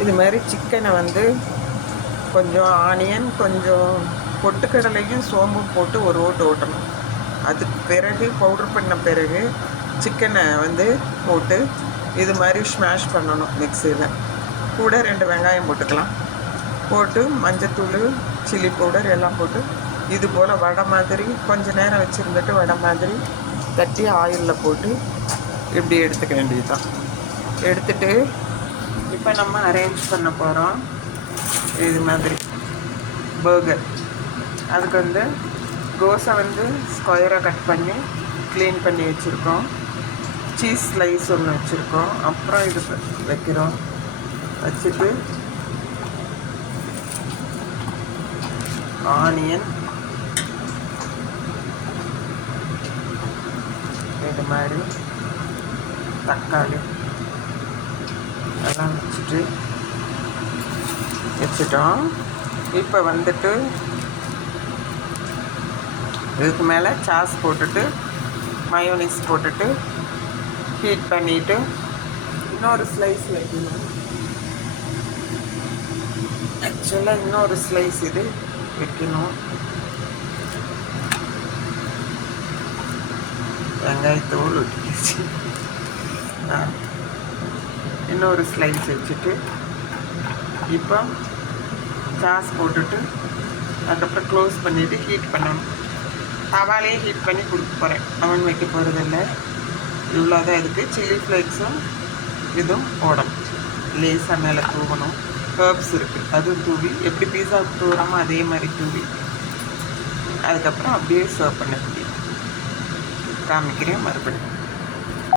இது மாதிரி சிக்கனை வந்து கொஞ்சம் ஆனியன், கொஞ்சம் பொட்டுக்கடலையும் சோம்பும் போட்டு ஒரு ஓட்டு ஓட்டணும். அதுக்கு பிறகு பவுட்ரு பண்ண பிறகு சிக்கனை வந்து போட்டு இது மாதிரி ஸ்மாஷ் பண்ணணும் மிக்சியில். கூட 2 வெங்காயம் போட்டுக்கலாம். போட்டு மஞ்சத்தூள், சில்லி பவுடர் எல்லாம் போட்டு இது போல் வடை மாதிரி கொஞ்சம் நேரம் வச்சுருந்துட்டு வடை மாதிரி தட்டி ஆயிலில் போட்டு இப்படி எடுத்துக்க வேண்டியது தான். எடுத்துகிட்டு இப்போ நம்ம அரேஞ்ச் பண்ண போகிறோம் இது மாதிரி பர்கர். அதுக்கு வந்து கோஸை வந்து ஸ்கொயராக கட் பண்ணி க்ளீன் பண்ணி வச்சுருக்கோம். சீஸ் ஸ்லைஸ் ஒன்று வச்சுருக்கோம். அப்புறம் இது வைக்கிறோம். வச்சுட்டு ஆனியன் இது மாதிரி தக்காளி எல்லாம் வச்சுட்டோம். இப்போ வந்துட்டு இதுக்கு மேலே சாஸ் போட்டுட்டு மயோனிஸ் போட்டுட்டு ஹீட் பண்ணிவிட்டு இன்னொரு ஸ்லைஸ் வைக்கணும். ஆக்சுவலாக இன்னொரு ஸ்லைஸ் இது வைக்கணும். வெங்காயத்தோடு ஒட்டிக்கிச்சு. இன்னொரு ஸ்லைஸ் வச்சுட்டு இப்போ சாஸ் போட்டுட்டு அதுக்கப்புறம் க்ளோஸ் பண்ணிவிட்டு ஹீட் பண்ணணும். தவாலே ஹீட் பண்ணி கொடுக்க போகிறேன். அவன் வைக்க போகிறதில்ல. இவ்வளோதான். இதுக்கு சில்லி ஃப்ளேக்ஸும் இதுவும் போடணும். லேசாக மேலே தூவணும். ஹர்ப்ஸ் இருக்குது, அதுவும் தூவி எப்படி பீஸாவுக்கு தூவுறோமோ அதே மாதிரி தூவி அதுக்கப்புறம் அப்படியே சர்வ் பண்ண முடியும். காமிக்கிறேன் மறுபடியும்.